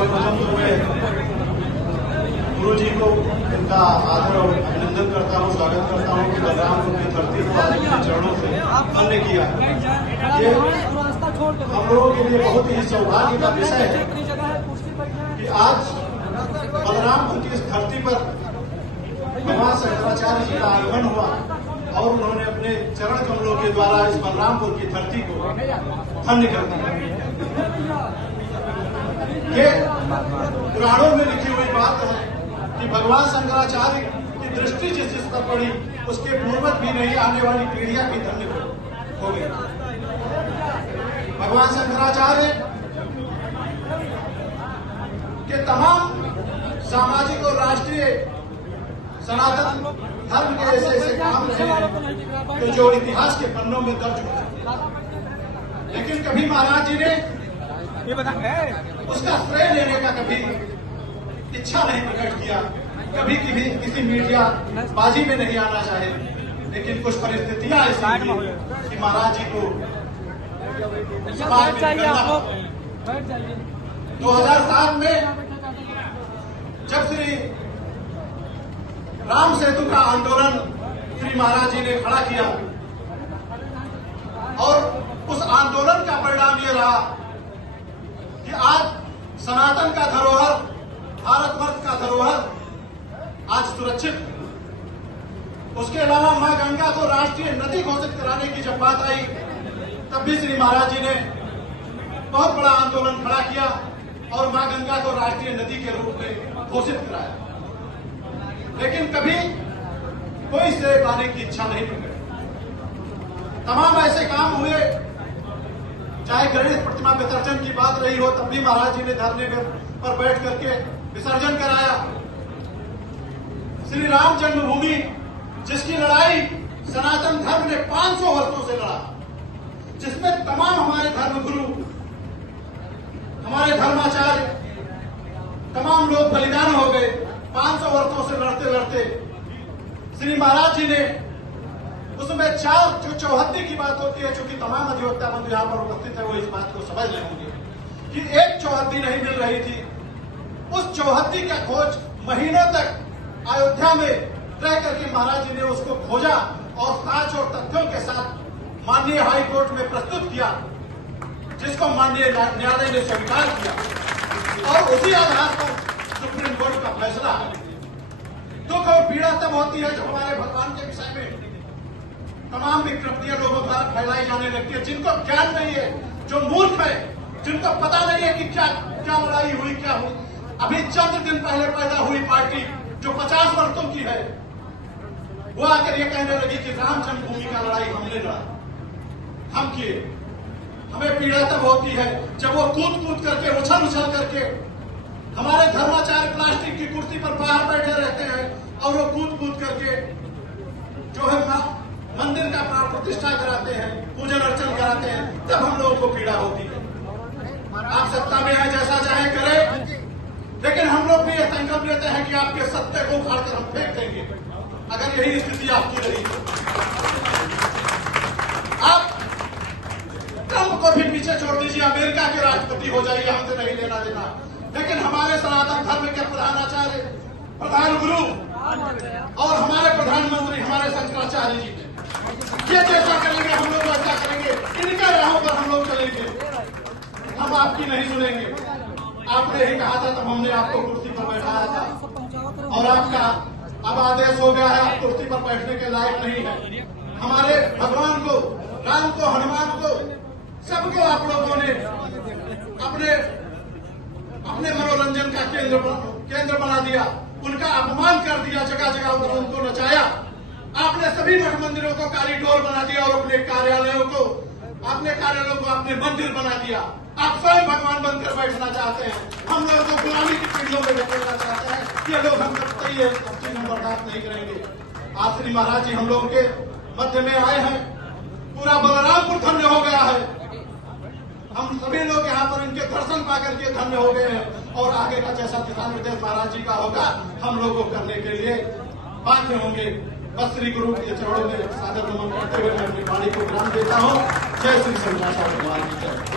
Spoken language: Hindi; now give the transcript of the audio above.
सर्वप्रथम तो मैं गुरु जी को इनका आदर और अभिनंदन करता हूँ, स्वागत करता हूँ कि बलरामपुर की धरती को आज के चरणों से हमने किया। ये हम लोगों के लिए बहुत ही सौभाग्य का विषय है कि आज बलरामपुर की इस धरती पर भगवान शंकराचार्य जी का आगमन हुआ और उन्होंने अपने चरण कमलों के द्वारा इस बलरामपुर की धरती को धन्य कर दिया। ये पुराणों में लिखी हुई बात है कि भगवान शंकराचार्य की दृष्टि जिस पर पड़ी उसके पूर्वज भी नहीं, आने वाली पीढ़ियां भी धन्य हो गई। भगवान शंकराचार्य के तमाम सामाजिक और राष्ट्रीय सनातन धर्म के ऐसे ऐसे काम रहे तो जो इतिहास के पन्नों में दर्ज हुए, लेकिन कभी महाराज जी ने उसका श्रेय लेने का कभी इच्छा नहीं प्रकट किया, कभी किसी मीडिया बाजी में नहीं आना चाहे। लेकिन कुछ परिस्थितियां ऐसी हुई कि महाराज जी को 2007 में जब श्री राम सेतु का आंदोलन श्री महाराज जी ने खड़ा किया और उस आंदोलन का परिणाम ये रहा कि आज सनातन का धरोहर, भारतवर्ष का धरोहर आज सुरक्षित। उसके अलावा मां गंगा को राष्ट्रीय नदी घोषित कराने की जब बात आई तब भी श्री महाराज जी ने बहुत बड़ा आंदोलन खड़ा किया और मां गंगा को राष्ट्रीय नदी के रूप में घोषित कराया। लेकिन कभी कोई श्रेय पाने की इच्छा नहीं प्रकट। तमाम ऐसे काम हुए, चाहे गणेश प्रतिमा विसर्जन की बात रही हो तब भी महाराज जी ने धरने पर बैठ करके विसर्जन कराया। श्री राम जन्मभूमि जिसकी लड़ाई सनातन धर्म ने 500 वर्षों से लड़ा, जिसमें तमाम हमारे धर्मगुरु, हमारे धर्माचार्य, तमाम लोग बलिदान हो गए। 500 वर्षों से लड़ते लड़ते श्री महाराज जी ने उसमें जो चौहद्दी की बात होती है, चूंकि तमाम अधिवक्ता बंधु यहाँ पर उपस्थित है वो इस बात को समझ रहे होंगे कि एक चौहद्दी नहीं मिल रही थी। उस चौहद्दी का खोज महीनों तक अयोध्या में रह करके महाराज जी ने उसको खोजा और साक्ष्य और तथ्यों के साथ माननीय हाई कोर्ट में प्रस्तुत किया, जिसको माननीय न्यायालय ने स्वीकार किया और उसी आधार पर सुप्रीम कोर्ट का फैसला है। दुख और पीड़ा तब होती है जब हमारे भगवान के विषय में तमाम विकृतियां लोगों द्वारा फैलाई जाने लगती है, जिनको ज्ञान नहीं है, जो मूर्ख है, जिनको पता नहीं है कि क्या क्या लड़ाई हुई, क्या हुई। अभी चंद दिन पहले पैदा हुई पार्टी जो 50 वर्षों की है, वो आकर ये कहने लगी कि राम जन्मभूमि का लड़ाई हमने लड़ा, हम किए। हमें पीड़ा तब होती है जब वो कूद कूद करके, उछल उछल करके हमारे धर्माचार्य प्लास्टिक की कुर्सी पर बाहर बैठे रहते हैं और वो कूद कूद करके जो है मंदिर का प्राण प्रतिष्ठा कराते हैं, पूजन अर्चन कराते हैं, तब हम लोगों को पीड़ा होती है। आप सत्ता में आए, जैसा चाहे करें, लेकिन हम लोग भी यह संकल्प लेते हैं कि आपके सत्य को उखाड़कर हम फेंक देंगे अगर यही स्थिति आपकी रही। आप ट्रंप को भी पीछे छोड़ दीजिए, अमेरिका के राष्ट्रपति हो जाइए, हमसे नहीं लेना देना, लेकिन हमारे सनातन धर्म के प्रधानाचार्य, प्रधान गुरु और हमारे प्रधानमंत्री, हमारे शंकराचार्य जी ये जैसा करेंगे हम लोग वैसा करेंगे, इनके राहों पर हम लोग चलेंगे, हम आपकी नहीं सुनेंगे। आपने ही कहा था तब हमने आपको कुर्सी पर बैठाया था और आपका अब आदेश हो गया है, आप कुर्सी पर बैठने के लायक नहीं है। हमारे भगवान को, राम को, हनुमान को, सबको आप लोगों ने अपने मनोरंजन का केंद्र बना दिया, उनका अपमान कर दिया, जगह जगह पर उनको नचाया। आपने सभी मठ मंदिरों को कॉरिडोर बना दिया और अपने कार्यालयों को अपने मंदिर बना दिया। आप स्वयं भगवान बनकर बैठना चाहते हैं, हम लोगों को गुलामी की पीढ़ियों में बैठना चाहते हैं। ये लोग हम करते ही है, सब चीज हम बर्दाश्त नहीं करेंगे। आज श्री महाराज जी हम लोगों के मध्य में आए हैं, पूरा बलरामपुर धन्य हो गया है। हम सभी लोग यहाँ पर इनके दर्शन पा करके धन्य हो गए हैं और आगे का जैसा दिशा निर्देश महाराज जी का होगा हम लोग को करने के लिए बाध्य होंगे। बस श्री गुरु के चरणों में सादर नमन करते हुए मैं अपनी वाणी को विराम देता हूँ। जय श्री शंकराचार्य भगवान की जय।